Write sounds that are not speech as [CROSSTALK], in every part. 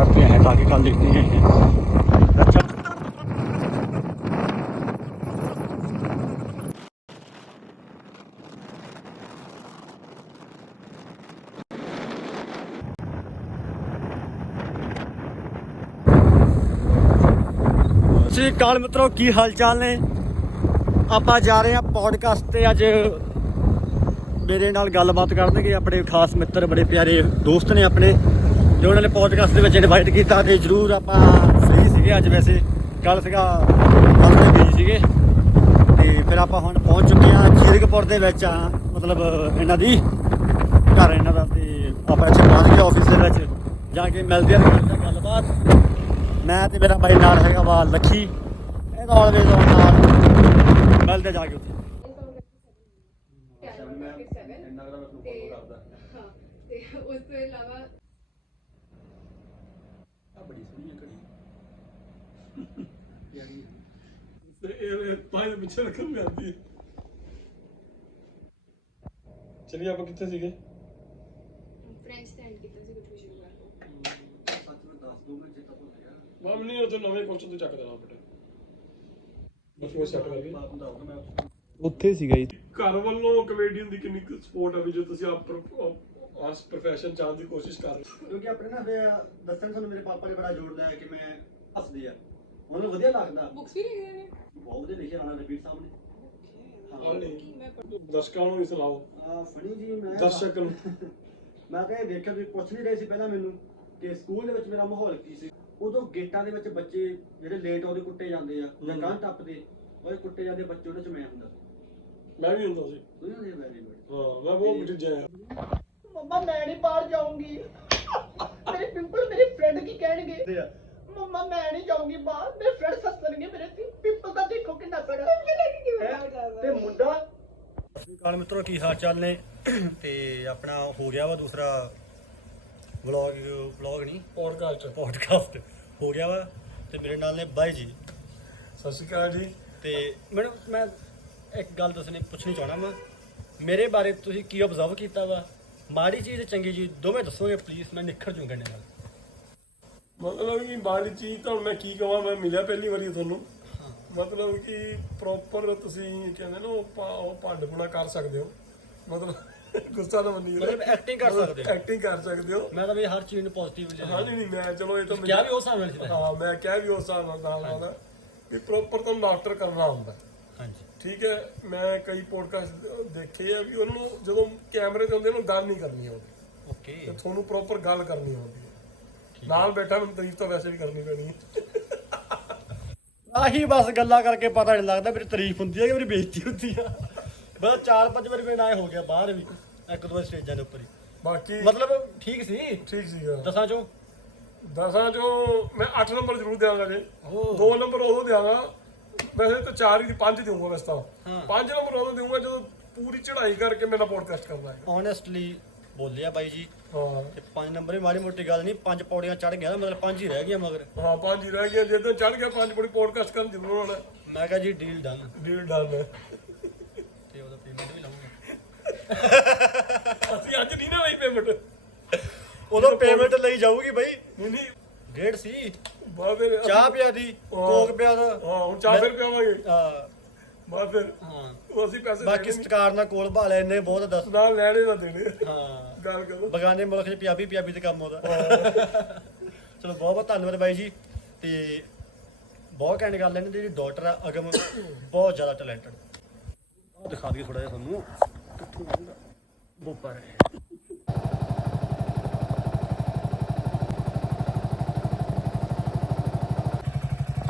काट के हैं ताकि कल लिखनी है अच्छा ਸ੍ਰੀ ਅਕਾਲ ਮਿੱਤਰੋ ਕੀ ਹਾਲ ਚਾਲ ਨੇ ਆਪਾਂ ਜਾ ਰਹੇ ਹਾਂ ਪੋਡਕਾਸਟ ਤੇ ਅੱਜ ਮੇਰੇ ਨਾਲ ਗੱਲਬਾਤ ਕਰਨਗੇ ਆਪਣੇ ਖਾਸ ਮਿੱਤਰ ਬੜੇ ਪਿਆਰੇ ਦੋਸਤ ਨੇ ਆਪਣੇ ਜੋ ਉਹਨਾਂ ਨੇ ਪੋਡਕਾਸਟ ਦੇ ਵਿੱਚ ਇਨਵਾਈਟ ਕੀਤਾ ਤੇ ਜਰੂਰ ਆਪਾਂ ਸਹੀ ਸੀਗੇ ਅੱਜ ਵੈਸੇ। ਕੱਲ ਸੀਗਾ ਕੱਲ ਦੇ ਬਿਜ਼ੀ ਸੀਗੇ। ਤੇ ਫਿਰ ਆਪਾਂ ਹੁਣ ਪਹੁੰਚ ਚੁੱਕੇ ਹਾਂ ਖੀਰਗਪੁਰ ਦੇ ਵਿੱਚ ਆ ਮਤਲਬ ਇਹਨਾਂ ਦੀ ਘਰ ਇਹਨਾਂ ਦਾ ਤੇ ਆਪਾਂ ਇੱਥੇ ਪਹੁੰਚ ਗਏ ਆਫਿਸ ਦੇ ਵਿੱਚ। ਜਾ ਕੇ ਮਿਲਦੇ ਤੇ ਹਾਂ ਗੱਲਬਾਤ। ਮੈਂ ਤੇ ਮੇਰਾ ਬਾਈ ਨਾਲ ਹੈਗਾ ਵਾ ਲੱਖੀ। ਇਹਦਾ ਆਲਵੇਜ਼ ਆਉਣ ਨਾਲ। ਮਿਲਦੇ ਜਾ ਕੇ ਉੱਥੇ। ਹਾਂ ਤੇ ਉਸ ਤੋਂ ਇਲਾਵਾ ਆ ਬੜੀ ਸੋਹਣੀ ਘੜੀ ਤੇ ਇਹ ਪਾਣੀ ਦੇ ਪਿੱਛੇ ਰੱਖਣ ਜਾਂਦੀ ਹੈ। ਚਲਿਏ ਆਪਾਂ ਕਿੱਥੇ ਸੀਗੇ? ਫ੍ਰੈਂਚ ਸਟੈਂਡ ਕੀਤਾ ਸੀ ਕੁਝ ਸ਼ੁਰੂ ਕਰ ਮਾਮ ਨਹੀਂ ਉਹ ਤੋਂ ਨਵੇਂ ਕੁਐਸਚਨ ਤੋਂ ਚੱਕ ਦੇਣਾ ਬੇਟਾ। ਬਸ ਉਹ ਸੈੱਟ ਕਰਕੇ। ਉੱਥੇ ਸੀਗਾ ਜੀ। ਘਰ ਵੱਲੋਂ ਕਮੇਡੀਅਨ ਦੀ ਕਿੰਨੀ ਸਪੋਰਟ ਹੈ ਵੀ ਜੋ ਤੁਸੀਂ ਆਪ ਆਸ ਪ੍ਰੋਫੈਸ਼ਨ ਚਾਹਣ ਦੀ ਕੋਸ਼ਿਸ਼ ਕਰ ਰਹੇ ਹੋ। ਕਿਉਂਕਿ ਆਪਣੇ ਨਾ ਫਿਰ ਦੱਸਣ ਸਾਨੂੰ ਮੇਰੇ ਪਾਪਾ ਨੇ ਬੜਾ ਜ਼ੋਰ ਲਾਇਆ ਕਿ ਮੈਂ ਹੱਸਦੀ ਆ। ਉਹਨਾਂ ਨੂੰ ਵਧੀਆ ਲੱਗਦਾ। ਬੁੱਕਸ ਵੀ ਲਿਖਦੇ ਨੇ। ਬਹੁਤ ਵਧੀਆ ਲਿਖਿਆ ਆਣਾ ਰਵੀਰ ਸਾਹਿਬ ਨੇ। ਹਾਂ ਨਹੀਂ ਦਰਸ਼ਕਾਂ ਨੂੰ ਵੀ ਸੁਣਾਓ। ਆ ਫਣੀ ਜੀ ਮੈਂ ਦਰਸ਼ਕ ਨੂੰ। [LAUGHS] ਮੈਂ ਇਹ ਦੇਖਿਆ ਤੁਸੀਂ ਪੁੱਛ ਨਹੀਂ ਰਹੇ ਸੀ ਪਹਿਲਾਂ ਮੈਨੂੰ ਕਿ ਸਕੂਲ ਦੇ ਵਿੱਚ ਮੇਰਾ ਮਾਹੌਲ ਕੀ ਸੀ। ਉਦੋਂ ਗੇਟਾਂ ਦੇ ਵਿੱਚ ਬੱਚੇ ਜਿਹੜੇ ਲੇਟ ਆਉਂਦੇ ਕੁੱਟੇ ਜਾਂਦੇ ਆ ਜਾਂ ਹਮ। ਗਾਂ ਟੱਪਦੇ ਉਹ ਕੁੱਟੇ ਜਾਂਦੇ ਬੱਚੇ ਉਹਨਾਂ ਚ ਮੈਂ ਹੁੰਦਾ ਸੀ। ਮੈਂ ਵੀ ਹੁੰਦਾ ਸੀ। ਤੁਸੀਂ ਹੁੰਦੇ ਵੈਰੀ ਗੁੱਡ ਹਾਂ ਮੈਂ ਬਹੁਤ ਮਿੱਠ ਆ ਮੰਮਾ ਮੈਂ ਨਹੀਂ ਬਾਹਰ ਜਾਊਂਗੀ। ਮੇਰੇ ਪਿੰਪਲ ਮੇਰੇ ਫਰੈਂਡ ਕੀ ਕਹਿਣਗੇ? ਮੰਮਾ ਮੈਂ ਨਹੀਂ ਜਾਊਂਗੀ ਬਾਹਰ। ਮੇਰੇ ਫਰੈਂਡ ਹੱਸਣਗੇ ਮੇਰੇ ਤੇ। ਪਿੰਪਲ ਦਾ ਦੇਖੋ ਕਿੰਨਾ ਬੜਾ ਤੇ ਮੁੰਡਾ? ਕਾਲ ਮਿੱਤਰੋ ਕੀ ਹਾਲ ਚਾਲ ਨੇ? ਤੇ ਆਪਣਾ ਹੋ ਗਿਆ ਵਾ ਦੂਸਰਾ ਵਲੌਗ ਵਲੌਗ ਨਹੀਂ? ਪੋਡਕਾਸਟ ਪੋਡਕਾਸਟ ਹੋ ਗਿਆ ਵਾ। ਤੇ ਮੇਰੇ ਨਾਲ ਨੇ ਬਾਈ ਜੀ। ਸਤਿ ਸ਼੍ਰੀ ਅਕਾਲ ਜੀ। ਤੇ ਮੈਨੂੰ ਮੈਂ ਇੱਕ ਗੱਲ ਦੱਸਣੀ ਪੁੱਛਣੀ ਚਾਹਣਾ ਵਾ। ਮੇਰੇ ਬਾਰੇ ਤੁਸੀਂ ਕੀ ਆਬਜ਼ਰਵ ਕੀਤਾ ਵਾ? ਮਾੜੀ ਚੀਜ਼ ਤੇ ਚੰਗੀ ਚੀਜ਼ ਦੋਵੇਂ ਦੱਸੋਗੇ ਪਲੀਜ਼ ਮੈਂ ਨਿਖਰ ਜੂੰਗਾ ਇਹਨਾਂ ਨਾਲ। ਮਤਲਬ ਕਿ ਬਾਹਰੀ ਚੀਜ਼ ਤਾਂ ਹੁਣ ਮੈਂ ਕੀ ਕਹਾਂ ਮੈਂ ਮਿਲਿਆ ਪਹਿਲੀ ਵਾਰੀ ਤੁਹਾਨੂੰ। ਮਤਲਬ ਕਿ ਪ੍ਰੋਪਰ ਤੁਸੀਂ ਕਹਿੰਦੇ ਨਾ ਉਹ ਪਾ- ਉਹ ਭੰਡਪੁਣਾ ਕਰ ਸਕਦੇ ਹੋ। ਮਤਲਬ ਗੁੱਸਾ ਨਾ ਮੰਨੀ ਮਤਲਬ acting ਕਰ ਸਕਦੇ ਹੋ। ਐਕਟਿੰਗ ਕਰ ਸਕਦੇ ਹੋ। ਮੈਂ ਤਾਂ ਵੀ ਹਰ ਚੀਜ਼ ਨੂੰ ਪੋਜ਼ਿਟਿਵ ਹਾਂ ਨਹੀਂ ਨਹੀਂ ਮੈਂ ਚਲੋ ਇਹ ਤਾਂ ਕਿਹਾ ਵੀ ਉਸ ਹਿਸਾਬ ਨਾਲ ਸੀ। ਹਾਂ ਮੈਂ ਕਿਹਾ ਵੀ ਉਸ ਹਿਸਾਬ ਨਾਲ ਨਾਲ ਆਉਂਦਾ ਵੀ ਪ੍ਰੋਪਰ ਤੁਹਾਨੂੰ ਨਾਟਰ ਕਰਨਾ ਹੁੰਦਾ। ਹਾਂਜੀ। ਠੀਕ ਹੈ ਮੈਂ ਕਈ ਪੋਡਕਾਸਟ ਦੇਖੇ ਆ ਵੀ ਉਹਨਾਂ ਨੂੰ ਜਦੋਂ ਕੈਮਰੇ ਤੇ ਹੁੰਦੇ ਉਹਨੂੰ ਗੱਲ ਨਹੀਂ ਕਰਨੀ ਆਉਂਦੀ। ਓਕੇ ਤੇ ਤੁਹਾਨੂੰ ਪ੍ਰੋਪਰ ਗੱਲ ਕਰਨੀ ਆਉਂਦੀ ਹੈ। ਨਾਲ ਬੈਠਾ ਮੈਨੂੰ ਤਾਰੀਫ ਤਾਂ ਵੈਸੇ ਵੀ ਕਰਨੀ ਪੈਣੀ ਹੈ। ਆਹੀ ਬਸ ਗੱਲਾਂ ਕਰਕੇ ਪਤਾ ਨਹੀਂ ਲੱਗਦਾ ਮੇਰੀ ਤਾਰੀਫ ਹੁੰਦੀ ਹੈ ਕਿ ਮੇਰੀ ਬੇਇੱਜ਼ਤੀ ਹੁੰਦੀ ਆ ਬਸ ਚਾਰ ਪੰਜ ਵਾਰੀ ਮੇਰੇ ਨਾਲ ਇਹ ਹੋ ਗਿਆ ਬਾਹਰ ਵੀ ਇੱਕ ਦੋ ਸਟੇਜਾਂ ਦੇ ਉੱਪਰ ਹੀ। ਬਾਕੀ ਮਤਲਬ ਠੀਕ ਸੀ? ਠੀਕ ਸੀਗਾ ਦਸਾਂ ਚੋਂ? ਦਸਾਂ ਚੋਂ ਮੈਂ 8 ਨੰਬਰ ਜ਼ਰੂਰ ਦਿਆਂਗਾ ਜੀ। ਦੋ ਨੰਬਰ ਉਦੋਂ ਦਿਆਂਗਾ ਵੈਸੇ ਤਾਂ ਚਾਰ ਹੀ ਪੰਜ ਦੇਊਂਗਾ ਵੈਸੇ ਤਾਂ। ਹਾਂ। ਪੰਜ ਨੰਬਰ ਉਦੋਂ ਦੇਊਂਗਾ ਜਦੋਂ ਪੂਰੀ ਚੜ੍ਹਾਈ ਕਰਕੇ ਮੇਰਾ ਪੋਡਕਾਸਟ ਕਰਨਾ ਹੈ। ਓਨੈਸਟਲੀ ਬੋਲਿਆ ਬਾਈ ਜੀ ਹਾਂ। ਤੇ ਪੰਜ ਨੰਬਰ ਹੀ ਮਾੜੀ ਮੋਟੀ ਗੱਲ ਨਹੀਂ ਪੰਜ ਪੌੜੀਆਂ ਚੜ ਗਿਆ ਮਤਲਬ ਪੰਜ ਹੀ ਰਹਿ ਗਈਆਂ ਮਗਰ। ਹਾਂ ਪੰਜ ਹੀ ਰਹਿ ਗਿਆ ਜਦੋਂ ਚੜ੍ਹ ਗਿਆ ਪੰਜ ਬੜੀ ਪੋਡਕਾਸਟ ਕਰਨ ਜ਼ਰੂਰ ਹੋਣਾ ਮੈਂ ਕਿਹਾ ਜੀ ਡੀਲ ਡਨ ਡੀਲ ਡਨ ਤੇ ਉਹਦਾ ਪੇਮੈਂਟ ਵੀ ਲਾਉਂਗਾ। ਅਸੀਂ ਅੱਜ ਨਹੀਂ ਨਾ ਲਈ ਪੇਮੈਂਟ ਉਦੋਂ ਪੇਮੈਂਟ ਲਈ ਜਾਊਗੀ ਬਾਈ। ਨਹੀਂ ਨਹੀਂ। ਡੇਢ ਸੀ। ਬਾਅਦ ਫਿਰ ਚਾਹ ਪਿਆ ਦੀ ਕੋਕ ਪਿਆ ਦਾ। ਹਾਂ ਹੁਣ ਚਾਹ ਫਿਰ ਪਿਆਵਾਂਗੇ। ਆ, ਬਾਅਦ ਫਿਰ ਹਾਂ। ਉਹ ਅਸੀਂ ਪੈਸੇ ਬਾਕੀ ਲੈਣੇ ਸਤਕਾਰ ਨਾਲ ਕੋਲ ਭਾਲੇ ਇੰਨੇ ਬਹੁਤ ਦੱਸ ਨਾਲ ਲੈਣੇ ਨਾ ਦੇਣੇ। ਹਾਂ। ਗੱਲ ਕਰੋ। ਬਗਾਨੇ ਮੁਲਕ 'ਚ ਪੰਜਾਬੀ ਪੰਜਾਬੀ ਤੇ ਕੰਮ ਉਹਦਾ। ਚਲੋ ਬਹੁਤ ਬਹੁਤ ਧੰਨਵਾਦ ਬਾਈ ਜੀ। ਤੇ ਬਹੁਤ ਘੈਂਟ ਗੱਲ ਹੈ ਇਹਨਾਂ ਦੀ ਜਿਹੜੀ ਡਾਕਟਰ ਆ ਅਗਮ ਬਹੁਤ ਜ਼ਿਆਦਾ ਟੈਲੈਂਟਡ ਉਹ ਦਿਖਾ ਦਈਏ ਥੋੜਾ ਜਿਹਾ ਤੁਹਾਨੂੰ। ਕਿੱਥੋਂ ਆਉਂਦਾ? ਬੋਪਰ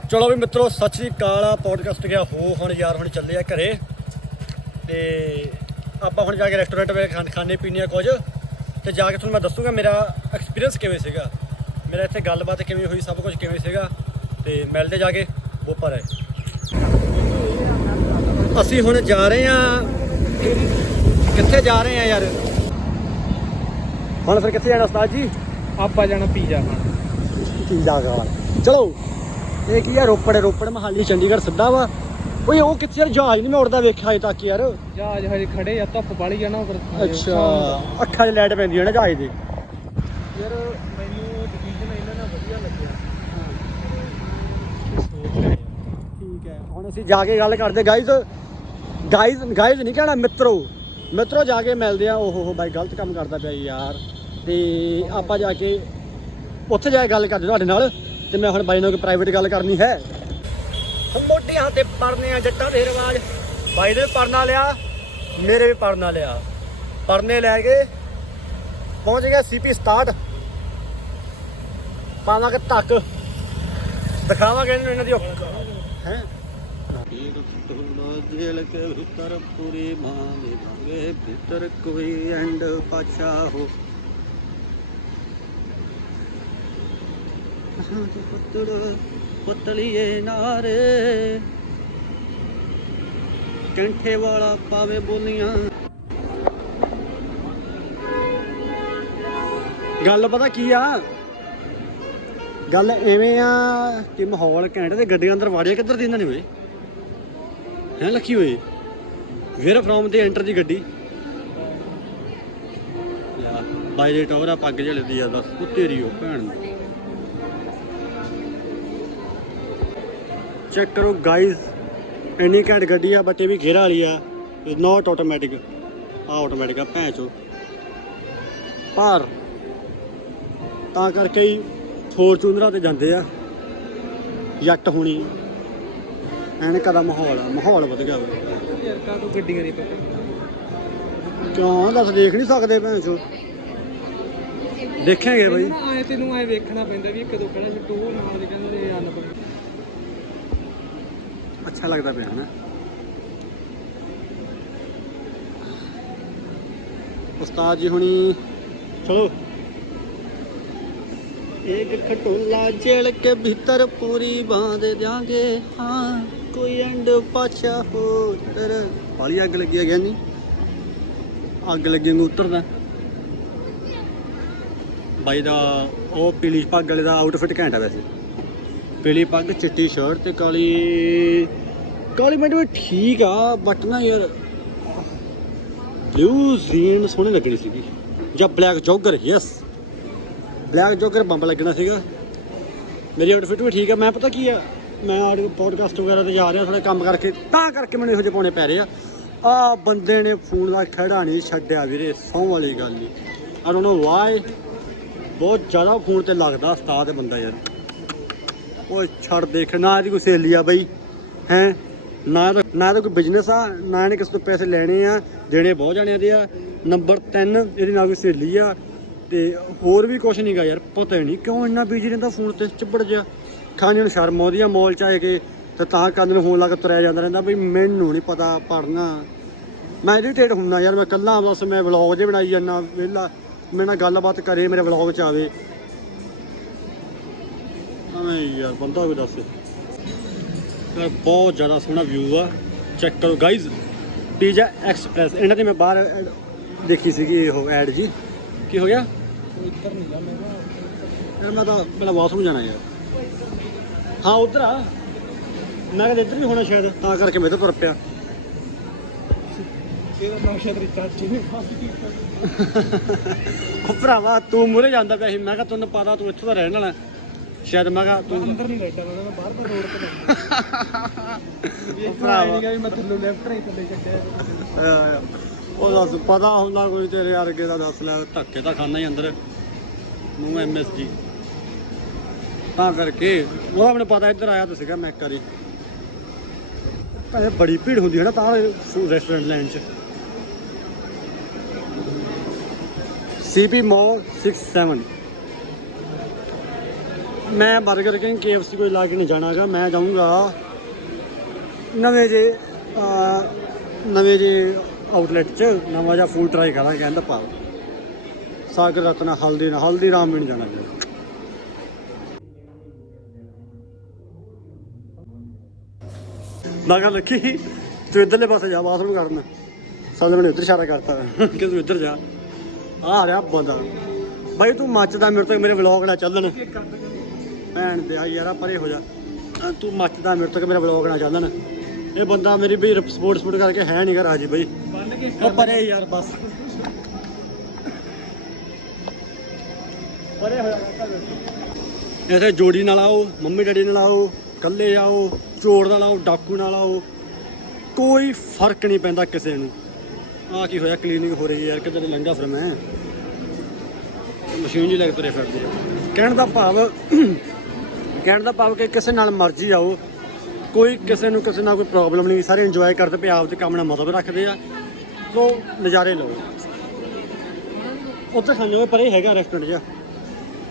ਚਲੋ ਵੀ ਮਿੱਤਰੋ ਸਤਿ ਸ਼੍ਰੀ ਅਕਾਲ। ਆ ਪੋਡਕਾਸਟ ਗਿਆ ਹੋ ਹੁਣ ਯਾਰ ਹੁਣ ਚੱਲੇ ਆ ਘਰੇ। ਤੇ ਆਪਾਂ ਹੁਣ ਜਾ ਕੇ ਰੈਸਟੋਰੈਂਟ ਵਿੱਚ ਖਾਣ ਖਾਣੇ ਪੀਣੇ ਆ ਕੁਝ। ਤੇ ਜਾ ਕੇ ਤੁਹਾਨੂੰ ਮੈਂ ਦੱਸੂਗਾ ਮੇਰਾ ਐਕਸਪੀਰੀਅੰਸ ਕਿਵੇਂ ਸੀਗਾ। ਮੇਰਾ ਇੱਥੇ ਗੱਲਬਾਤ ਕਿਵੇਂ ਹੋਈ ਸਭ ਕੁਝ ਕਿਵੇਂ ਸੀਗਾ ਤੇ ਮਿਲਦੇ ਜਾ ਕੇ ਉੱਪਰ ਹੈ ਅਸੀਂ ਹੁਣ ਜਾ ਰਹੇ ਆ ਕਿੱਥੇ ਜਾ ਰਹੇ ਆ ਯਾਰ? ਹੁਣ ਫਿਰ ਕਿੱਥੇ ਜਾਣਾ ਉਸਤਾਦ ਜੀ? ਆਪਾਂ ਜਾਣਾ ਪੀਜ਼ਾ ਖਾਣ। ਕੀ ਜਾਗਾ ਚਲੋ ਇਹ ਕੀ ਆ ਰੋਪੜ ਰੋਪੜ ਮਹਾਲੀ ਚੰਡੀਗੜ੍ਹ ਸਿੱਧਾ ਵਾ। ਓਏ ਉਹ ਕਿੱਥੇ ਯਾਰ ਜਹਾਜ਼ ਨਹੀਂ ਮੈਂ ਉੜਦਾ ਵੇਖਿਆ ਅਜੇ ਤੱਕ ਯਾਰ। ਜਹਾਜ਼ ਹਜੇ ਖੜੇ ਆ ਧੁੱਪ ਬਾਲੀ ਜਾਣਾ ਪਰ ਅੱਛਾ ਅੱਖਾਂ 'ਚ ਲਾਈਟ ਪੈਂਦੀ ਹੈ ਨਾ ਜਹਾਜ਼ ਦੇ। ਯਾਰ ਮੈਨੂੰ ਡਿਸੀਜਨ ਇਹਨਾਂ ਨਾਲ ਵਧੀਆ ਲੱਗਿਆ। ਠੀਕ ਹੈ ਹੁਣ ਅਸੀਂ ਜਾ ਕੇ ਗੱਲ ਕਰਦੇ ਗਾਈਜ਼ ਗਾਈਜ਼ ਗਾਈਜ਼ ਨਹੀਂ ਕਹਿਣਾ ਮਿੱਤਰੋ। ਮਿੱਤਰੋ ਜਾ ਕੇ ਮਿਲਦੇ ਆ ਓਹ ਹੋ ਬਾਈ ਗਲਤ ਕੰਮ ਕਰਦਾ ਪਿਆ ਯਾਰ। ਤੇ ਆਪਾਂ ਜਾ ਕੇ ਉੱਥੇ ਜਾ ਕੇ ਗੱਲ ਕਰਦੇ ਤੁਹਾਡੇ ਨਾਲ। ਤੇ ਮੈਂ ਹੁਣ ਬਾਈ ਨਾਲ ਕੋਈ ਪ੍ਰਾਈਵੇਟ ਗੱਲ ਕਰਨੀ ਹੈ। ਮੋਢਿਆਂ ਤੇ ਪਰਨੇ ਆ ਜੱਟਾਂ ਦੇ ਰਿਵਾਜ। ਬਾਈ ਦੇ ਪਰਨਾ ਲਿਆ, ਮੇਰੇ ਵੀ ਪਰਨਾ ਲਿਆ। ਪਰਨੇ ਲੈ ਕੇ ਪਹੁੰਚ ਗਿਆ ਸੀਪੀ 67 ਪਾਵਾਂਗੇ ਤੱਕ ਦਿਖਾਵਾਂਗੇ ਇਹਨਾਂ ਦੀ ਹੈ? ਦਿਲ ਕੇ ਭੀਤਰ ਪੂਰੀ ਮਾਨੇ ਮੰਗੇ ਭੀਤਰ ਕੋਈ ਐਂਡ ਪਾਛਾ ਹੋ। ਪੁੱਤਰ ਪਤਲੀਏ ਨਾਰੇ। ਕੰਠੇ ਵਾਲਾ ਪਾਵੇ ਬੋਲੀਆਂ। ਗੱਲ ਪਤਾ ਕੀ ਆ? ਗੱਲ ਐਵੇਂ ਆ ਕਿ ਮਾਹੌਲ ਘੈਂਟ ਤੇ ਗੱਡੀਆਂ ਅੰਦਰ ਵਾੜਿਆ ਕਿੱਧਰ ਦੀ ਇਹਨਾਂ ਨੇ ਓਏ? ਹੈ ਲੱਖੀ ਹੋਏ ਵੇਅਰ ਫਰੋਮ ਤੇ ਐਂਟਰ ਦੀ ਗੱਡੀ। ਯਾ ਬਾਈ ਦੇ ਟੌਰਾ ਪੱਗ ਜਲਦੀ ਆ ਬਸ ਕੁੱਤੇ ਰਿਓ ਭੈਣ। ਨੂੰ ਚੈੱਕ ਕਰੋ ਗਾਇਜ਼ ਇੰਨੀ ਘੈਂਟ ਗੱਡੀ ਆ ਬਟ ਇਹ ਵੀ ਘੇਰਾ ਵਾਲੀ ਆ। ਇਜ਼ ਨਾਟ ਆਟੋਮੈਟਿਕ ਆ ਆਟੋਮੈਟਿਕ ਆ, ਭੈਣ ਪਰ ਤਾਂ ਕਰਕੇ ਹੀ ਫੋਰਚੂਨਰਾਂ ਤੇ ਜਾਂਦੇ ਆ। ਜੱਟ ਹੁਣੀ। ਐਨਕਾਂ ਦਾ ਮਾਹੌਲ ਆ, ਮਾਹੌਲ ਵਧ ਗਿਆ ਯਾਰ ਕਾ ਤੋਂ ਗੱਡੀਆਂ ਨਹੀਂ ਪਤਾ ਕਿਉਂ? ਦੱਸ ਦੇਖ ਨਹੀਂ ਸਕਦੇ ਭੈਣ ਚੋ। ਦੇਖਾਂਗੇ ਬਈ। ਆਏ, ਤੈਨੂੰ ਆਏ ਵੇਖਣਾ ਪੈਂਦਾ ਵੀ ਕਦੋਂ ਕਹਿਣਾ ਛੱਟੂ ਨਾਲ ਕਹਿੰਦੇ ਇਹ ਅਨਪੜ੍ਹ ਅੱਛਾ ਲੱਗਦਾ ਪਿਆ ਨਾ ਉਸਤਾਦ ਜੀ ਹੁਣੀ ਚਲੋ। ਇੱਕ ਖਟੋਲਾ ਜੇਲ ਕੇ ਭੀਤਰ ਪੂਰੀ ਬਾਂਧ ਦਿਆਂਗੇ। ਹਾਂ ਕੋਈ ਐਂਡ ਪਾਛਾ ਹੋ ਤਰ ਵਾਲੀ ਅੱਗ ਲੱਗੀ ਆ ਗਿਆ ਨਹੀਂ ਅੱਗ ਲੱਗੀ ਨੂੰ ਉਤਰਦਾ ਬਾਈ ਦਾ ਉਹ ਪੀਲੀ ਪੱਗ ਵਾਲੇ ਦਾ ਆਊਟਫਿਟ ਘੈਂਟ ਆ ਵੈਸੇ। ਪੀਲੀ ਪੱਗ ਚਿੱਟੀ ਸ਼ਰਟ ਤੇ ਕਾਲੀ ਕਾਲੀ ਮਿੰਟ ਵੀ ਠੀਕ ਆ ਬਟ ਨਾ ਯਾਰ ਬਲੂ ਜ਼ੀਨ ਸੋਹਣੀ ਲੱਗਣੀ ਸੀਗੀ। ਜਾਂ black jogger yes black jogger bomb ਲੱਗਣਾ ਸੀਗਾ। ਮੇਰੀ ਆਊਟਫਿਟ ਵੀ ਠੀਕ ਆ, ਮੈਂ ਪਤਾ ਕੀ ਆ, ਮੈਂ ਆਡੀਓ ਪੋਡਕਾਸਟ ਵਗੈਰਾ ਤੇ ਜਾ ਰਿਹਾ ਥੋੜਾ ਕੰਮ ਕਰਕੇ, ਤਾਂ ਕਰਕੇ ਮੈਨੂੰ ਇਹੋ ਜਿਹੇ ਪਾਉਣੇ ਪੈ ਰਹੇ ਆ। ਆ ਬੰਦੇ ਨੇ ਫੋਨ ਦਾ ਖੜਾ ਨਹੀਂ ਛੱਡਿਆ ਵੀਰੇ, ਸੌਂ ਵਾਲੀ ਗੱਲ ਨਹੀਂ ਆਈ ਡੋਨਟ ਨੋ ਵਾਈ ਬਹੁਤ ਜ਼ਿਆਦਾ ਫੋਨ ਤੇ ਲੱਗਦਾ ਉਸਤਾਦ ਇਹ ਬੰਦਾ ਯਾਰ। ਉਹ ਛੱਡ ਦੇਖ, ਨਾ ਇਹਦੀ ਕੋਈ ਸਹੇਲੀ ਆ ਬਈ, ਹੈ? ਨਾ ਤਾਂ ਨਾ ਤਾਂ ਕੋਈ ਬਿਜ਼ਨਸ ਆ, ਨਾ ਇਹਨੇ ਕਿਸੇ ਤੋਂ ਪੈਸੇ ਲੈਣੇ ਆ, ਦੇਣੇ ਬਹੁਤ ਜਾਣਿਆਂ ਦੇ ਆ। ਨੰਬਰ 3 ਇਹਦੇ ਨਾਲ ਕੋਈ ਸਹੇਲੀ ਆ, ਤੇ ਹੋਰ ਵੀ ਕੁਝ ਨਹੀਂਗਾ ਯਾਰ, ਪਤਾ ਹੀ ਨਹੀਂ ਕਿਉਂ ਇੰਨਾ ਬਿਜ਼ੀ ਰਹਿੰਦਾ ਫੋਨ ਤੇ ਚਿੱਬੜ ਜਿਹਾ। ਖਾਣੀ ਨੂੰ ਸ਼ਰਮ ਆਉਂਦੀ ਆ ਮੌਲ ਚ ਆਏ ਕੇ, ਤੇ ਤਾਂ ਕੰਨ ਨੂੰ ਫੋਨ ਲੱਗ ਕੇ ਤੁਰਿਆ ਜਾਂਦਾ ਰਹਿੰਦਾ ਬਈ ਮੈਨੂੰ ਨਹੀਂ ਪਤਾ ਪੜਨਾ ਮੈਂ ਇਰੀਟੇਟ ਹੁੰਨਾ ਯਾਰ, ਮੈਂ ਕੱਲਾ ਬਸ, ਮੈਂ ਵਲੌਗ ਜੇ ਬਣਾਈ ਜਾਂਦਾ ਵਿਹਲਾ। ਮੇਰੇ ਨਾਲ ਗੱਲਬਾਤ ਕਰੇ, ਮੇਰੇ ਵਲੌਗ ਚ ਆਵੇ। ਐਵੇਂ ਯਾਰ, ਬੰਦਾ ਕੋਈ ਦੱਸ। ਯਾਰ ਬਹੁਤ ਜ਼ਿਆਦਾ ਸੋਹਣਾ ਵਿਊ ਆ। ਚੈੱਕ ਕਰੋ ਗਾਇਜ਼ ਪੀਜ਼ਾ ਐਕਸਪ੍ਰੈਸ ਇਹਨਾਂ ਦੀ ਮੈਂ ਬਾਹਰ ਦੇਖੀ ਸੀਗੀ ਉਹ ਐਡ ਜੀ। ਕੀ ਹੋ ਗਿਆ? ਇੱਧਰ ਨਹੀਂ ਜਾ ਮੈਂ ਯਾਰ ਮੈਂ ਤਾਂ ਪਹਿਲਾਂ ਬਾਥਰੂਮ ਜਾਣਾ ਯਾਰ। ਹਾਂ ਉਧਰ ਆ। ਮੈਂ ਕਿਹਾ ਇੱਧਰ ਵੀ ਹੋਣਾ ਸ਼ਾਇਦ ਤਾਂ ਕਰਕੇ ਮੈਂ ਤਾਂ ਤੁਰ ਪਿਆ। ਉਹ ਭਰਾਵਾ ਤੂੰ ਮੂਰੇ ਜਾਂਦਾ ਪਿਆ ਸੀ। ਮੈਂ ਕਿਹਾ ਤੈਨੂੰ ਪਤਾ ਤੂੰ ਇੱਥੋਂ ਦਾ ਰਹਿਣ ਵਾਲਾ। ਸ਼ਾਇਦ ਮੈਂ ਕਿਹਾ ਤੂੰ ਅੰਦਰ ਨਹੀਂ ਲੈਟਾ ਮੈਂ ਕਹਿੰਦਾ ਬਾਹਰ ਤੋਂ ਰੋਡ ਤੇ ਲੈਂਦਾ ਉਹ ਭਰਾਵਾ ਨਹੀਂ ਵੀ ਮੈਂ ਥੱਲੋਂ ਲੈਫਟ ਰਾਈਟ ਥੱਲੇ ਛੱਡਿਆ। ਉਹ ਦੱਸ ਪਤਾ ਹੁੰਦਾ ਕੋਈ ਤੇਰੇ ਵਰਗੇ ਦਾ ਦੱਸ ਲੈ ਧੱਕੇ ਤਾਂ ਖਾਣਾ ਹੀ ਅੰਦਰ। ਨੂੰ ਐਮਐਸਜੀ ਤਾਂ ਕਰਕੇ ਉਹਦਾ ਮੈਨੂੰ ਪਤਾ ਇੱਧਰ ਆਇਆ ਤਾਂ ਸੀਗਾ ਮੈਂ ਵਾਰੀ। ਭਾਵੇਂ ਬੜੀ ਭੀੜ ਹੁੰਦੀ ਹੈ ਨਾ ਤਾਂ ਰੈਸਟੋਰੈਂਟ ਲਾਈਨ 'ਚ। ਸੀਪੀ ਮੋਲ 67 ਮੈਂ 버ਗਰ ਕਿੰਗ KFC ਕੋਈ ਲਾ ਕੇ ਨਹੀਂ ਜਾਣਾਗਾ ਮੈਂ ਜਾਊਂਗਾ ਨਵੇਂ ਜੇ ਨਵੇਂ ਜੇ ਆਊਟਲੈਟ 'ਚ, ਨਵਾਂ ਜਿਹਾ ਫੂਡ ਟਰਾਈ ਕਰਾਂਗੇ ਕਹਿੰਦਾ ਪਾ ਸਾਗਰ ਰਤਨਾ, ਹਲਦੀ ਨਾ ਹਲਦੀ ਰਾਮ ਵੀ ਨਹੀਂ ਜਾਣਾ ਜੀ। ਮੈਂ ਲੱਖੀ, ਤੂੰ ਇੱਧਰਲੇ ਪਾਸੇ ਜਾ ਬਾਥਰੂਮ ਕਰਨ। ਸਾਲੇ ਮੈਨੂੰ ਇੱਧਰ ਇਸ਼ਾਰਾ ਕਰਤਾ। ਕਿ ਤੂੰ ਇੱਧਰ ਜਾ। ਆ ਰਿਹਾ ਬੰਦਾ। ਬਾਈ, ਤੂੰ ਮੱਚਦਾ, ਮੇਰੇ ਤੋਂ ਮੇਰੇ ਵਲੌਗ ਨਾ ਚੱਲਣ। ਭੈਣ ਆ ਯਾਰਾ ਪਰੇ ਹੋ ਜਾ ਤੂੰ ਮੱਚਦਾ ਮੇਰੇ ਤੱਕ ਮੇਰਾ ਵਲੌਗ ਨਾ ਚੱਲਣ ਇਹ ਬੰਦਾ ਮੇਰੀ ਵੀ ਸਪੋਰਟ ਸਪੋਰਟ ਕਰਕੇ ਹੈ ਨਹੀਂ ਘਰ ਰਾਜੀ ਬਈ। ਉਹ ਪਰੇ ਯਾਰ ਬਸ। ਪਰੇ ਹੋਇਆ ਐਸੇ ਜੋੜੀ ਨਾਲ ਆਓ ਮੰਮੀ ਡੈਡੀ ਨਾਲ ਆਓ ਇਕੱਲੇ ਆਓ ਚੋਰ ਨਾਲ ਆਓ ਡਾਕੂ ਨਾਲ ਆਓ। ਕੋਈ ਫ਼ਰਕ ਨਹੀਂ ਪੈਂਦਾ ਕਿਸੇ ਨੂੰ। ਆ ਕੀ ਹੋਇਆ ਕਲੀਨਿੰਗ ਹੋ ਰਹੀ ਹੈ ਯਾਰ ਕਿਤੇ ਲੰਘਾ ਫਿਰ ਮੈਂ? ਮਸ਼ੀਨ ਜੀ ਲੈ ਕੇ ਤੁਰੇ ਫਿਰਦੇ ਕਹਿਣ ਦਾ ਭਾਵ ਕਹਿਣ ਦਾ ਭਾਵ ਕਿ ਕਿਸੇ ਨਾਲ ਮਰਜ਼ੀ ਆਓ। ਕੋਈ ਕਿਸੇ ਨੂੰ ਕਿਸੇ ਨਾਲ ਕੋਈ ਪ੍ਰੋਬਲਮ ਨਹੀਂ। ਸਾਰੇ ਇੰਜੋਏ ਕਰਦੇ ਪਏ, ਆਪਦੇ ਕੰਮ ਨਾਲ ਮਤਲਬ ਰੱਖਦੇ ਆ। ਸੋ, ਨਜ਼ਾਰੇ ਲਓ। ਉੱਥੇ ਖਾਣੇ ਹੋਏ ਪਰੇ ਹੈਗਾ ਰੈਸਟੋਰੈਂਟ ਜਿਹਾ।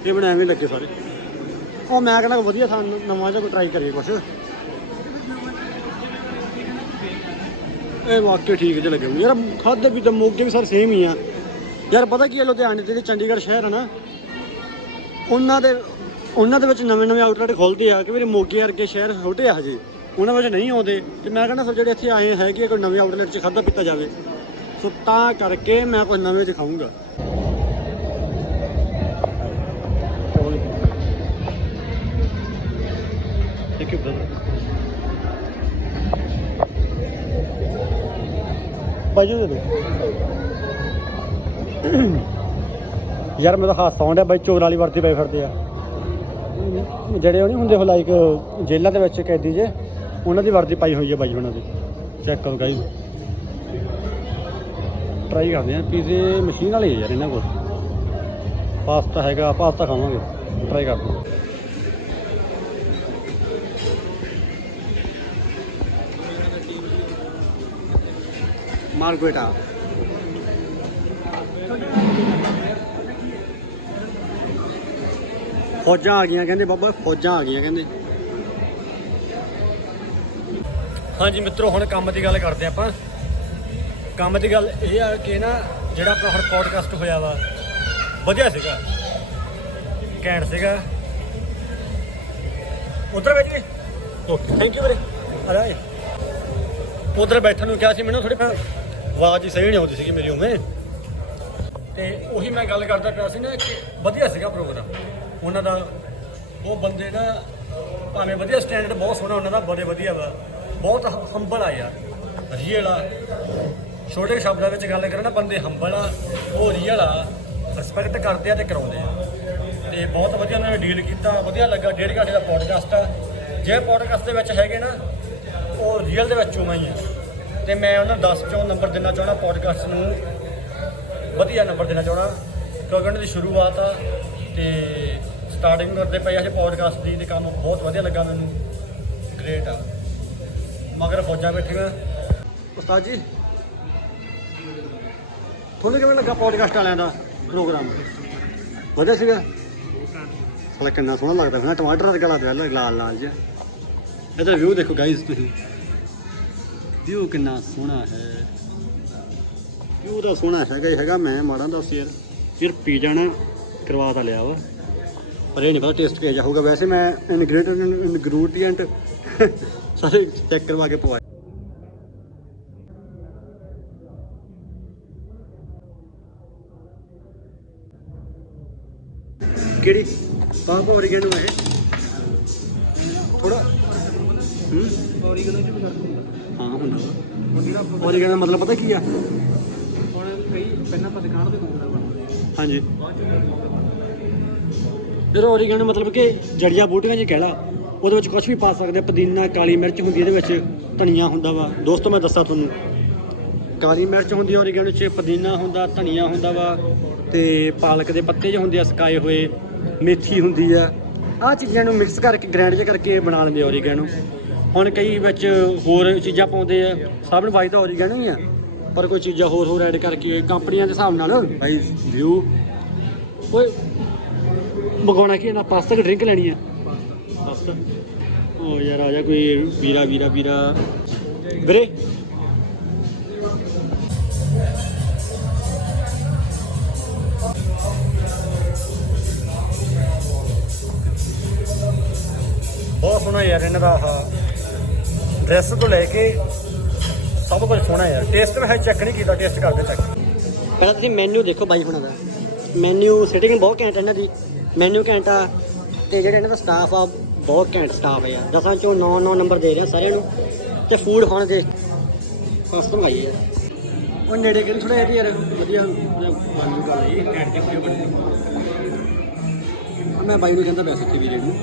ਇਹ ਬਣਾਏ ਵੀ ਲੱਗੇ ਸਾਰੇ। ਉਹ ਮੈਂ ਕਹਿੰਦਾ ਵਧੀਆ ਥਾਂ, ਨਵਾਂ ਜਿਹਾ ਕੋਈ ਟਰਾਈ ਕਰੀਏ ਕੁਛ। ਇਹ ਵਾਕਈ ਠੀਕ ਜਿਹਾ ਲੱਗਿਆ ਯਾਰ ਖਾਦੇ ਵੀ ਤਾਂ ਮੋਗੇ ਵੀ ਸਾਰੇ ਸੇਮ ਹੀ ਆ। ਯਾਰ, ਪਤਾ ਕੀ ਹੈ, ਲੁਧਿਆਣੇ ਤੇ ਚੰਡੀਗੜ੍ਹ ਸ਼ਹਿਰ ਹੈ ਨਾ, ਉਹਨਾਂ ਦੇ ਉਹਨਾਂ ਦੇ ਵਿੱਚ ਨਵੇਂ ਨਵੇਂ ਆਊਟਲੈਟ ਖੁੱਲਦੇ ਆ ਕਿ ਮੇਰੇ ਮੋਗੇ ਵਰਗੇ ਸ਼ਹਿਰ ਛੋਟੇ ਆ ਹਜੇ। ਉਹਨਾਂ ਵਿੱਚ ਨਹੀਂ ਆਉਂਦੇ ਤੇ ਮੈਂ ਕਹਿੰਦਾ ਸਰ ਜਿਹੜੇ ਇੱਥੇ ਆਏ ਹੈਗੇ ਕੋਈ ਨਵੇਂ ਆਊਟਲੈਟ 'ਚ ਖਾਦਾ ਪੀਤਾ ਜਾਵੇ। ਸੋ ਤਾਂ ਕਰਕੇ ਮੈਂ ਕੋਈ ਨਵੇਂ 'ਚ ਖਾਊਂਗਾ ਥੈਂਕ ਯੂ ਬ੍ਰਦਰ ਬਾਜੂ ਦੇ ਦੋ। ਯਾਰ ਮੈਂ ਤਾਂ ਹਾਸਾ ਆਉਂਦਾ ਬਾਈ ਚੋਰ ਵਾਲੀ ਵਰਦੀ ਪਏ ਫਿਰਦੇ ਆ। ਜਿਹੜੇ ਉਹ ਨਹੀਂ ਹੁੰਦੇ ਉਹ ਲਾਈਕ ਜੇਲ੍ਹਾਂ ਦੇ ਵਿੱਚ ਕੈਦੀ ਜੇ, ਉਹਨਾਂ ਦੀ ਵਰਦੀ ਪਾਈ ਹੋਈ ਹੈ ਬਾਈ ਉਹਨਾਂ ਦੀ। ਚੈੱਕ ਕਰੋ ਗਾਈਜ਼ ਟਰਾਈ ਕਰਦੇ ਆ, ਪੀਜ਼ੇ ਮਸ਼ੀਨ ਵਾਲੇ ਯਾਰ ਇਹਨਾਂ ਕੋਲ। ਪਾਸਤਾ ਹੈਗਾ ਪਾਸਤਾ ਖਾਵਾਂਗੇ। ਟਰਾਈ ਕਰਦੇ ਹਾਂ ਮਾਰਗੋਟਾ ਫੌਜਾਂ ਆ ਗਈਆਂ, ਕਹਿੰਦੇ ਬਾਬਾ ਫੌਜਾਂ ਆ ਗਈਆਂ, ਕਹਿੰਦੇ। ਹਾਂਜੀ ਮਿੱਤਰੋ, ਹੁਣ ਕੰਮ ਦੀ ਗੱਲ ਕਰਦੇ ਆਪਾਂ। ਕੰਮ ਦੀ ਗੱਲ ਇਹ ਆ ਕਿ ਨਾ, ਜਿਹੜਾ ਆਪਣਾ ਹੁਣ ਪੋਡਕਾਸਟ ਹੋਇਆ ਵਾ, ਵਧੀਆ ਸੀਗਾ। ਘੈਂਟ ਸੀਗਾ। ਉਧਰ ਬੈਠ ਗਏ ਓਕੇ ਥੈਂਕ ਯੂ ਵੀਰੇ। ਅਰੇ ਉਧਰ ਬੈਠਣ ਨੂੰ ਕਿਹਾ ਸੀ ਮੈਨੂੰ ਥੋੜੀ ਆਵਾਜ਼ ਹੀ ਸਹੀ ਨਹੀਂ ਆਉਂਦੀ ਸੀਗੀ ਮੇਰੀ ਉਵੇਂ। ਤੇ ਉਹੀ ਮੈਂ ਗੱਲ ਕਰਦਾ ਪਿਆ ਸੀ ਨਾ ਕਿ ਵਧੀਆ ਸੀਗਾ ਪ੍ਰੋਗਰਾਮ ਉਹਨਾਂ ਦਾ ਉਹ ਬੰਦੇ ਨਾ ਭਾਵੇਂ ਵਧੀਆ ਸਟੈਂਡਰਡ ਬਹੁਤ ਸੋਹਣਾ ਉਹਨਾਂ ਦਾ, ਬੜੇ ਵਧੀਆ ਵਾ। ਬਹੁਤ ਹੰਬਲ ਆ ਯਾਰ। ਰੀਅਲ ਆ। ਛੋਟੇ ਸ਼ਬਦਾਂ ਵਿੱਚ ਗੱਲ ਕਰਾਂ ਨਾ, ਬੰਦੇ ਹੰਬਲ ਆ, ਉਹ ਰੀਅਲ ਆ ਰਿਸਪੈਕਟ ਕਰਦੇ ਆ ਤੇ ਕਰਾਉਂਦੇ ਆ। ਤੇ ਬਹੁਤ ਵਧੀਆ ਉਹਨਾਂ ਨੇ ਡੀਲ ਕੀਤਾ, ਵਧੀਆ ਲੱਗਾ। ਡੇਢ ਘੰਟੇ ਦਾ ਪੋਡਕਾਸਟ ਆ। ਜੇ ਪੋਡਕਾਸਟ ਦੇ ਵਿੱਚ ਹੈਗੇ ਨਾ, ਉਹ ਰੀਅਲ ਦੇ ਵਿੱਚ ਉਵੇਂ ਹੀ ਆ। ਤੇ ਮੈਂ ਉਹਨਾਂ ਨੂੰ 10 ਚੋਂ ਨੰਬਰ ਦੇਣਾ ਚਾਹੁੰਦਾ ਪੋਡਕਾਸਟ ਨੂੰ? ਵਧੀਆ ਨੰਬਰ ਦੇਣਾ ਚਾਹਣਾ ਕਿਉਂਕਿ ਉਹਨਾਂ ਦੀ ਸ਼ੁਰੂਆਤ ਆ ਤੇ ਸਟਾਰਟਿੰਗ ਕਰਦੇ ਪਏ ਆ ਪੋਡਕਾਸਟ ਦੀ ਤੇ ਕੰਮ ਬਹੁਤ ਵਧੀਆ ਲੱਗਾ ਮੈਨੂੰ। ਗ੍ਰੇਟ ਆ। ਮਗਰ ਫੌਜਾਂ ਬੈਠੀਆਂ। ਉਸਤਾਦ ਜੀ, ਤੁਹਾਨੂੰ ਕਿਵੇਂ ਲੱਗਾ ਪੋਡਕਾਸਟ ਵਾਲਿਆਂ ਦਾ ਪ੍ਰੋਗਰਾਮ ਵਧੀਆ ਸੀਗਾ? ਸਾਲਾ ਕਿੰਨਾ ਸੋਹਣਾ ਲੱਗਦਾ ਹੈ ਟਮਾਟਰ ਵਰਗਾ ਲੱਗਦਾ ਹੈ ਲਾਲ ਲਾਲ ਜਿਹਾ। ਇਹਦਾ ਵਿਊ ਦੇਖੋ ਗਾਇਸ ਤੁਸੀਂ। ਵਿਊ ਕਿੰਨਾ ਸੋਹਣਾ ਹੈ। ਵਿਊ ਦਾ ਸੋਹਣਾ ਹੈਗਾ ਹੀ ਹੈਗਾ, ਮੈਂ ਮਾੜਾ ਦੱਸ ਯਾਰ। ਫਿਰ ਪੀ ਜਾਣਾ, ਕਰਵਾ ਤਾਂ ਲਿਆ ਵਾ। ਪਰ ਇਹ ਨਹੀਂ ਪਤਾ ਟੇਸਟ ਕਿਹੋ ਜਿਹਾ ਹੋਊਗਾ। ਵੈਸੇ ਮੈਂ ਇਨਗਰੀਡੀਐਂਟ ਇਨਗਰੀਡੀਐਂਟ [LAUGHS] ਸਾਰੇ ਚੈੱਕ ਕਰਵਾ ਕੇ ਪਵਾਏ ਕਿਹੜੀ? ਪਾਪ ਔਰੀਗੈਨੋ ਹੈ ਥੋੜਾ ਹੂੰ ਔਰੀਗਨੋ ਚ ਵੀ ਫ਼ਰਕ ਹੁੰਦਾ ਹਾਂ ਹੁੰਦਾ ਹੁਣ ਜਿਹੜਾ ਆਪਾਂ- ਔਰੀਗੈਨੋ ਦਾ ਮਤਲਬ ਪਤਾ ਕੀ ਆ? ਹੁਣ ਕਈ ਪਹਿਲਾਂ ਆਪਾਂ ਦੁਕਾਨ ਤੇ ਮੰਗਦਾ ਬਣਦੇ ਆ। ਹਾਂਜੀ। ਜਦੋਂ ਔਰੀਗੈਨੋ ਮਤਲਬ ਕਿ ਜੜੀਆਂ ਬੂਟੀਆਂ ਜੀ ਕਹਿ ਲਾ ਉਹਦੇ ਵਿੱਚ ਕੁਝ ਵੀ ਪਾ ਸਕਦੇ ਆ ਪੁਦੀਨਾ ਕਾਲੀ ਮਿਰਚ ਹੁੰਦੀ ਇਹਦੇ ਵਿੱਚ ਧਨੀਆ ਹੁੰਦਾ ਵਾ। ਦੋਸਤੋ ਮੈਂ ਦੱਸਾਂ ਤੁਹਾਨੂੰ ਕਾਲੀ ਮਿਰਚ ਹੁੰਦੀ ਆ ਔਰੀਗੈਨੋ 'ਚ ਪੁਦੀਨਾ ਹੁੰਦਾ ਧਨੀਆ ਹੁੰਦਾ ਵਾ ਤੇ ਪਾਲਕ ਦੇ ਪੱਤੇ ਜਿਹੇ ਹੁੰਦੇ ਆ ਸੁਕਾਏ ਹੋਏ ਮੇਥੀ ਹੁੰਦੀ ਆ। ਆਹ ਚੀਜ਼ਾਂ ਨੂੰ ਮਿਕਸ ਕਰਕੇ ਗ੍ਰਾਈਂਡ ਜਿਹਾ ਕਰਕੇ ਬਣਾ ਲੈਂਦੇ ਆ ਔਰੀਗੈਨੋ ਹੁਣ ਕਈ ਵਿੱਚ ਹੋਰ ਚੀਜ਼ਾਂ ਪਾਉਂਦੇ ਆ ਸਭ ਨੂੰ ਵਾਜਦਾ ਔਰੀਗੈਨੋ ਹੀ ਆ ਪਰ ਕੋਈ ਚੀਜ਼ਾਂ ਹੋਰ ਹੋਰ ਐਡ ਕਰਕੇ ਕੰਪਨੀਆਂ ਦੇ ਹਿਸਾਬ ਨਾਲ ਭਾਈ ਵਿਊ ਓਏ ਮੰਗਾਉਣਾ ਕੀ ਹੈ? ਨਾ ਪਾਸਤਾ ਕਿ ਡਰਿੰਕ ਲੈਣੀ ਹੈ? ਪਾਸਤਾ। ਉਹ ਯਾਰ ਆ ਜਾ ਕੋਈ ਵੀਰਾ ਵੀਰਾ ਵੀਰਾ। ਵੀਰੇ। ਬਹੁਤ ਸੋਹਣਾ ਯਾਰ ਇਹਨਾਂ ਦਾ ਆਹ ਡਰੈਸ ਤੋਂ ਲੈ ਕੇ ਸਭ ਕੁਝ ਸੋਹਣਾ ਯਾਰ। ਟੇਸਟ ਮੈਂ ਚੈੱਕ ਨਹੀਂ ਕੀਤਾ ਟੇਸਟ ਕਰਦੇ ਚੈੱਕ ਪਹਿਲਾਂ ਤੁਸੀਂ ਮੈਨੂ ਦੇਖੋ ਬਾਈ ਹੁਣਾਂ ਦਾ। ਮੈਨੂ ਸਿਟਿੰਗ ਬਹੁਤ ਘੈਂਟ ਹੈ ਇਹਨਾਂ ਦੀ। ਮੈਨੂ ਘੈਂਟ ਆ ਤੇ ਜਿਹੜੇ ਇਹਨਾਂ ਦਾ ਸਟਾਫ ਆ, ਬਹੁਤ ਘੈਂਟ ਸਟਾਫ ਆ ਯਾਰ। ਦਸਾਂ ਚੋਂ 9 9 ਨੰਬਰ ਦੇ ਰਿਹਾ ਸਾਰਿਆਂ ਨੂੰ ਤੇ ਫੂਡ ਖਾਣ ਦੇ ਕਸਟਮ ਆਈ ਯਾਰ। ਉਹ ਨੇੜੇ ਕਿਹੜੀ ਥੋੜਾ ਜਿਹਾ ਯਾਰ, ਵਧੀਆ। ਮਨ ਨੂੰ ਕਰ ਘੈਂਟ ਜਿਹਾ ਵਧੀਆ ਮੈਂ ਬਾਈ ਨੂੰ ਕਹਿੰਦਾ ਪੈਸੇ ਵੀਰੇ ਨੂੰ।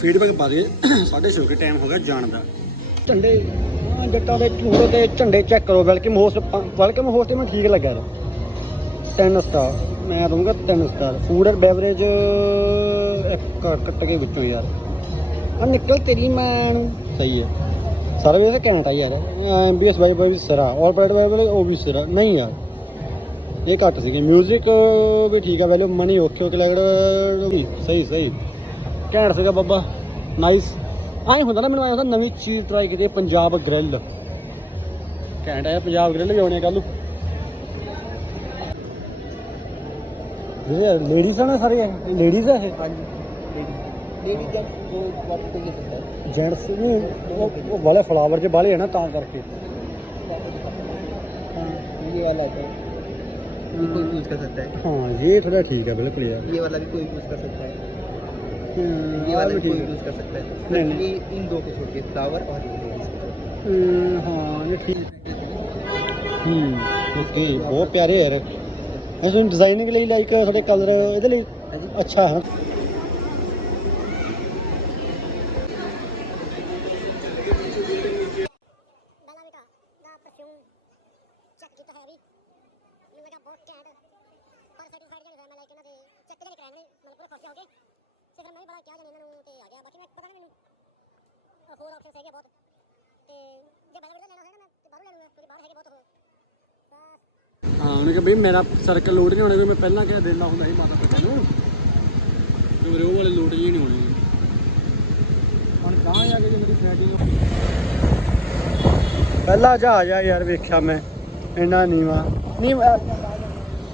ਫੀਡਬੈਕ ਪਾ ਦੇ ਸਾਡੇ ਛੇ ਟਾਈਮ ਹੋ ਗਿਆ ਜਾਣ ਦਾ। ਝੰਡੇ ਆਹ ਜੱਟਾਂ ਦੇ ਝੂੜ ਤੇ ਝੰਡੇ ਚੈੱਕ ਕਰੋ, ਵੈਲਕਮ ਹੋਸਟ ਵੈਲਕਮ ਹੋਸਟ ਮੈਨੂੰ ਠੀਕ ਲੱਗਾ ਯਾਰ 10 ਸਟਾਰ ਮੈਂ ਦੂੰਗਾ 3 ਸਟਾਰ ਫੂਡ ਐਂਡ ਬੈਵਰੇਜ ਕੱਟ ਕੇ ਵਿੱਚੋਂ ਯਾਰ। ਆ ਨਿਕਲ ਤੇਰੀ ਮੈਂ ਨੂੰ ਸਹੀ ਹੈ। ਸਰਵਿਸ ਘੈਂਟ ਆ ਯਾਰ। ਐਮਬੀਐਸ ਬਾਈ ਬਾਈ ਵੀ ਸਿਰਾ। ਆਲ ਪਾਰਟ ਬਾਈ ਬਾਈ ਉਹ ਵੀ ਸਿਰਾ। ਨਹੀਂ ਯਾਰ। ਇਹ ਘੱਟ ਸੀਗੇ। 뮤직 ਵੀ ਠੀਕ ਆ ਵੈਲਿਊ ਮਨੀ ਓਕੇ ਓਕੇ ਲੱਗਦਾ। ਵੀ ਸਹੀ ਸਹੀ। ਘੈਂਟ ਸੀਗਾ ਬੱਬਾ ਨਾਈਸ ਆਏ ਹੁੰਦਾ ਨਾ ਮੈਨੂੰ ਆਇਆ ਹੁੰਦਾ ਨਵੀਂ ਚੀਜ਼ ਟਰਾਈ ਕੀਤੀ ਹੈ, ਪੰਜਾਬ ਗ੍ਰਿਲ ਘੈਂਟ ਆਇਆ ਪੰਜਾਬ ਗ੍ਰਿਲ ਵੀ ਆਉਣੇ ਕੱਲ ਨੂੰ ਇਹ ਲੇਡੀਜ਼ ਹਨ ਸਾਰੇ ਲੇਡੀਜ਼ ਆ ਇਹ ਹਾਂਜੀ ਲੇਡੀ ਜਨ ਉਹ ਵਾਪਸ ਤੋਂ ये सकता है ਜੈਂਟਸ ਨਹੀਂ ਉਹ ਉਹ ਵਾਲੇ ਫਲਾਵਰ ਜੇ ਬਾਲੇ ਹੈ ਨਾ ਤਾਂ ਕਰਕੇ ये वाला है ये कोई यूज कर सकता है ਹਾਂ ਇਹ ਥੋੜਾ ठीक है बिल्कुल यार ये वाला भी कोई यूज कर सकता है ये ये वाला वाला भी कोई ठीक है यूज कर सकता है नहीं, बस नहीं। ये इन दो को छोड़ के फ्लावर और ये ladies ਹਮ, ਹਾਂ ਇਹ ਠੀਕ ਹੂੰ ਓਕੇ ਬਹੁਤ ਪਿਆਰੇ ਯਾਰ ਅਸੀਂ ਡਿਜ਼ਾਈਨਿੰਗ ਲਈ ਲਾਈਕ ਸਾਡੇ ਕਲਰ ਇਹਦੇ ਲਈ ਅੱਛਾ ਹੈ ਬਸ ਬਈ ਮੇਰਾ ਸਰਕਲ ਲੋਡ ਨਹੀਂ ਹੋਣਾ ਵੀ ਮੈਂ ਪਹਿਲਾਂ ਕਿਹਾ ਦੇਣਾ ਹੁੰਦਾ ਸੀ ਮਾਤਾ ਪਿਤਾ ਨੂੰ। ਤੇ ਮੇਰੇ ਉਹ ਵਾਲੇ ਲੋਡ ਜੀ ਨਹੀਂ ਹੋਣੀ। ਹੁਣ ਕਹਾਂ ਜਾ ਕੇ ਜੇ ਮੇਰੀ ਸੈਟਿੰਗ ਪਹਿਲਾ ਜਹਾਜ਼ ਆ ਯਾਰ, ਵੇਖਿਆ ਮੈਂ। ਇੰਨਾ ਨੀਵਾ। ਨਹੀਂ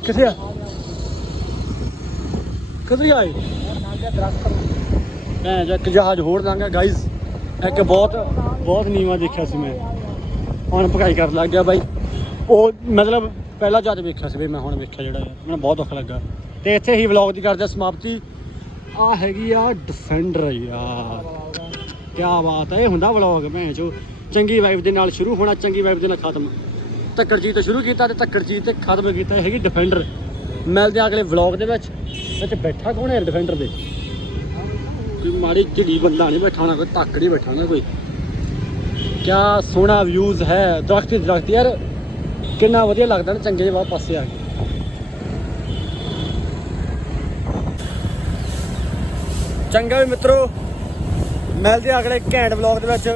ਕਿੱਥੇ ਆ? ਕਿੱਥੇ ਆਏ ਭੈਣ ਜੋ ਜਹਾਜ਼ ਹੋਰ ਲੰਘਿਆ ਗਾਇਜ਼ ਇੱਕ ਬਹੁਤ ਬਹੁਤ ਨੀਵਾ ਦੇਖਿਆ ਸੀ ਮੈਂ। ਹੁਣ ਭਗਾਈ ਕਰਨ ਲੱਗ ਗਿਆ ਬਾਈ। ਉਹ ਮਤਲਬ ਪਹਿਲਾ ਜਹਾਜ਼ ਵੇਖਿਆ ਸੀ ਵੀ ਮੈਂ ਹੁਣ ਵੇਖਿਆ ਜਿਹੜਾ ਯਾਰ ਮੈਨੂੰ ਬਹੁਤ ਦੁੱਖ ਲੱਗਾ। ਤੇ ਇੱਥੇ ਹੀ ਵਲੌਗ ਦੀ ਕਰਦੇ ਸਮਾਪਤੀ। ਆ ਹੈਗੀ ਆ ਡਿਫੈਂਡਰ ਯਾਰ। ਕੀ ਬਾਤ ਹੈ ਇਹ ਹੁੰਦਾ ਵਲੌਗ ਭੈਣ ਚੋ ਚੰਗੀ ਵਾਈਬ ਦੇ ਨਾਲ ਸ਼ੁਰੂ ਹੋਣਾ, ਚੰਗੀ ਵਾਈਬ ਦੇ ਨਾਲ ਖਤਮ। ਤੱਕੜਜੀਤ ਤੋਂ ਸ਼ੁਰੂ ਕੀਤਾ ਤੇ ਧੱਕੜ ਤੇ ਖਤਮ ਕੀਤਾ ਹੈਗੀ ਡਿਫੈਂਡਰ ਮਿਲਦੇ ਆ ਅਗਲੇ ਵਲੌਗ ਦੇ ਵਿੱਚ। ਵਿੱਚ ਬੈਠਾ ਕੌਣ ਹੈ ਡਿਫੈਂਡਰ ਦੇ? ਕੋਈ ਮਾੜੀ ਢਿੱਲੀ ਬੰਦਾ ਨਹੀਂ ਬੈਠਾ ਨਾ ਕੋਈ ਧੱਕੜੀ ਬੈਠਾ ਨਾ ਕੋਈ। ਕਿਆ ਸੋਹਣਾ ਵਿਊਜ਼ ਹੈ, ਦਰਖਤ ਦਰਖਤ ਯਾਰ। ਕਿੰਨਾ ਵਧੀਆ ਲੱਗਦਾ ਨਾ, ਚੰਗੇ ਜਿਹੇ ਪਾਸੇ ਆ ਕੇ। ਚੰਗਾ ਵੀ ਮਿੱਤਰੋ, ਮਿਲਦੇ ਆ ਅਗਲੇ ਘੈਂਟ ਵਲੌਗ ਦੇ ਵਿੱਚ।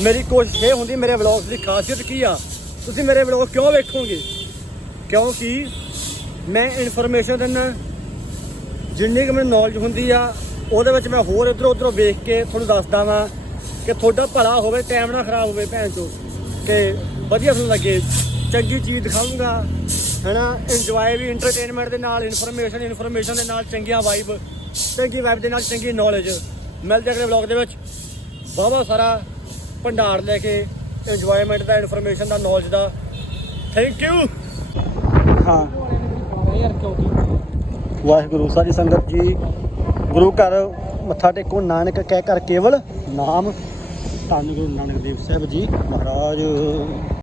ਮੇਰੀ ਕੋਸ਼ਿਸ਼ ਇਹ ਹੁੰਦੀ, ਮੇਰੇ ਵਲੌਗਸ ਦੀ ਖਾਸੀਅਤ ਕੀ ਆ? ਤੁਸੀਂ ਮੇਰੇ ਵਲੌਗ ਕਿਉਂ ਵੇਖੋਗੇ? ਕਿਉਂਕਿ ਮੈਂ ਇਨਫੋਰਮੇਸ਼ਨ ਦਿੰਦਾ ਜਿੰਨੀ ਕੁ ਮੈਨੂੰ ਨੌਲੇਜ ਹੁੰਦੀ ਆ, ਉਹਦੇ ਵਿੱਚ ਮੈਂ ਹੋਰ ਇਧਰ ਉਧਰੋਂ ਵੇਖ ਕੇ ਤੁਹਾਨੂੰ ਦੱਸਦਾ ਵਾਂ ਕਿ ਤੁਹਾਡਾ ਭਲਾ ਹੋਵੇ ਟਾਈਮ ਨਾ ਖਰਾਬ ਹੋਵੇ ਭੈਣ ਚੋ ਕਿ ਵਧੀਆ ਤੁਹਾਨੂੰ ਲੱਗੇ। ਚੰਗੀ ਚੀਜ਼ ਦਿਖਾਉਂਗਾ ਹੈਨਾ? ਇੰਜੋਏ ਵੀ ਐਂਟਰਟੇਨਮੈਂਟ ਦੇ ਨਾਲ ਇਨਫੋਰਮੇਸ਼ਨ ਇਨਫੋਰਮੇਸ਼ਨ ਦੇ ਨਾਲ ਚੰਗੀਆਂ ਵਾਈਬ ਚੰਗੀ ਵਾਈਬ ਦੇ ਨਾਲ ਚੰਗੀ ਨੌਲੇਜ ਮਿਲਦੇ ਅਗਲੇ ਵਲੌਗ ਦੇ ਵਿੱਚ। ਬਾਬਾ ਸਾਰਾ ਭੰਡਾਰ ਲੈ ਕੇ ਇੰਜੋਏਮੈਂਟ ਦਾ ਇਨਫੋਰਮੇਸ਼ਨ ਦਾ ਨੌਲੇਜ ਦਾ। ਥੈਂਕ ਯੂ ਹਾਂ। ਕਿਉਂਕਿ ਵਾਹਿਗੁਰੂ, ਸਾਰੀ ਸੰਗਤ ਜੀ, ਗੁਰੂ ਘਰ ਮੱਥਾ ਟੇਕੋ, ਨਾਨਕ ਕਹਿ ਕਰ ਕੇਵਲ ਨਾਮ। ਧੰਨ ਗੁਰੂ ਨਾਨਕ ਦੇਵ ਸਾਹਿਬ ਜੀ, ਮਹਾਰਾਜ।